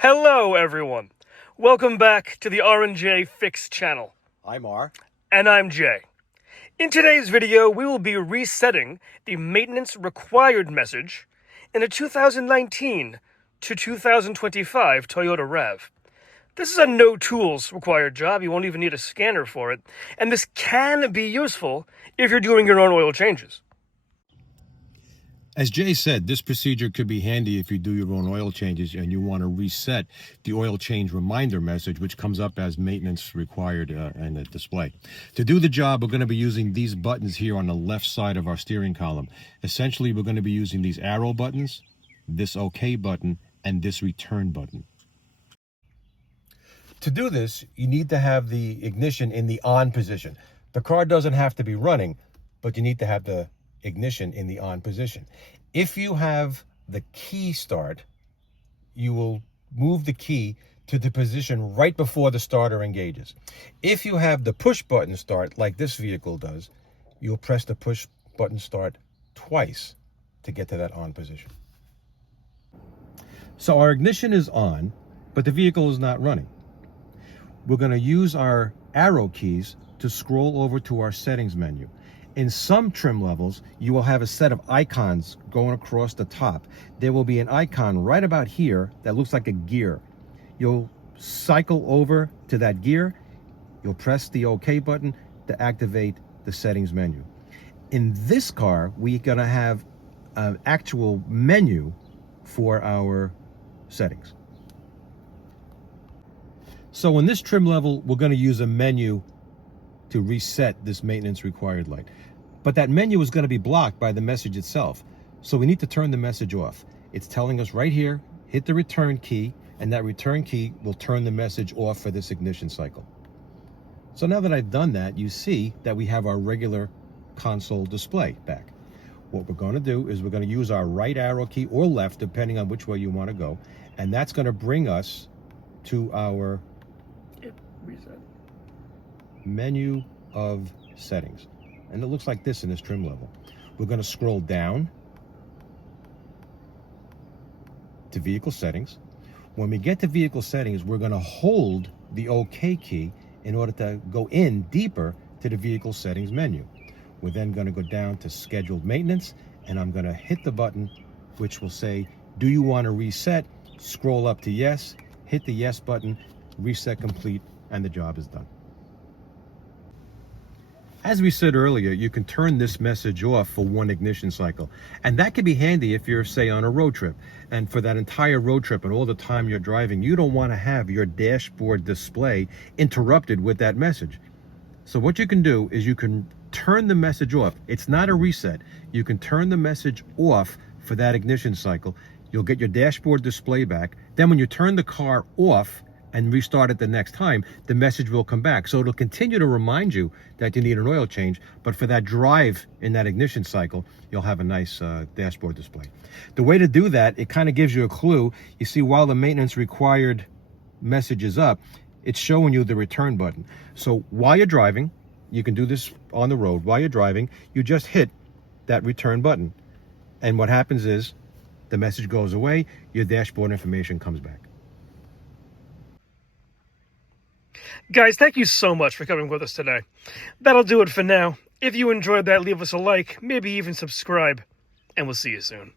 Hello, everyone. Welcome back to the R&J Fix channel. I'm R. And I'm Jay. In today's video, we will be resetting the maintenance required message in a 2019 to 2025 Toyota RAV. This is a no tools required job. You won't even need a scanner for it. And this can be useful if you're doing your own oil changes. As Jay said, this procedure could be handy if you do your own oil changes and you want to reset the oil change reminder message, which comes up as maintenance required in the display. To do the job, we're going to be using these buttons here on the left side of our steering column. Essentially, we're going to be using these arrow buttons, this OK button, and this return button. To do this, you need to have the ignition in the on position. The car doesn't have to be running, but you need to have the ignition in the on position. If you have the key start, you will move the key to the position right before the starter engages. If you have the push button start, like this vehicle does, you'll press the push button start twice to get to that on position. So our ignition is on, but the vehicle is not running. We're going to use our arrow keys to scroll over to our settings menu. In some trim levels, you will have a set of icons going across the top. There will be an icon right about here that looks like a gear. You'll cycle over to that gear. You'll press the OK button to activate the settings menu. In this car, we're going to have an actual menu for our settings. So in this trim level, we're going to use a menu to reset this maintenance required light. But that menu is going to be blocked by the message itself. So we need to turn the message off. It's telling us right here, hit the return key, and that return key will turn the message off for this ignition cycle. So now that I've done that, you see that we have our regular console display back. What we're going to do is we're going to use our right arrow key or left, depending on which way you want to go. And that's going to bring us to our menu of settings. And it looks like this in this trim level. We're going to scroll down to vehicle settings. When we get to vehicle settings, we're going to hold the OK key in order to go in deeper to the vehicle settings menu. We're then going to go down to scheduled maintenance, and I'm going to hit the button which will say, do you want to reset? Scroll up to yes, hit the yes button, reset complete, and the job is done. As we said earlier, you can turn this message off for one ignition cycle. And that can be handy if you're, say, on a road trip. And for that entire road trip and all the time you're driving, you don't want to have your dashboard display interrupted with that message. So what you can do is you can turn the message off. It's not a reset. You can turn the message off for that ignition cycle. You'll get your dashboard display back. Then when you turn the car off and restart it the next time, the message will come back. So it'll continue to remind you that you need an oil change, but for that drive in that ignition cycle, you'll have a nice dashboard display. The way to do that, it kind of gives you a clue. You see, while the maintenance required message is up, it's showing you the return button. So while you're driving, you can do this on the road. While you're driving, you just hit that return button. And what happens is the message goes away, your dashboard information comes back. Guys, thank you so much for coming with us today. That'll do it for now. If you enjoyed that, leave us a like, maybe even subscribe, and we'll see you soon.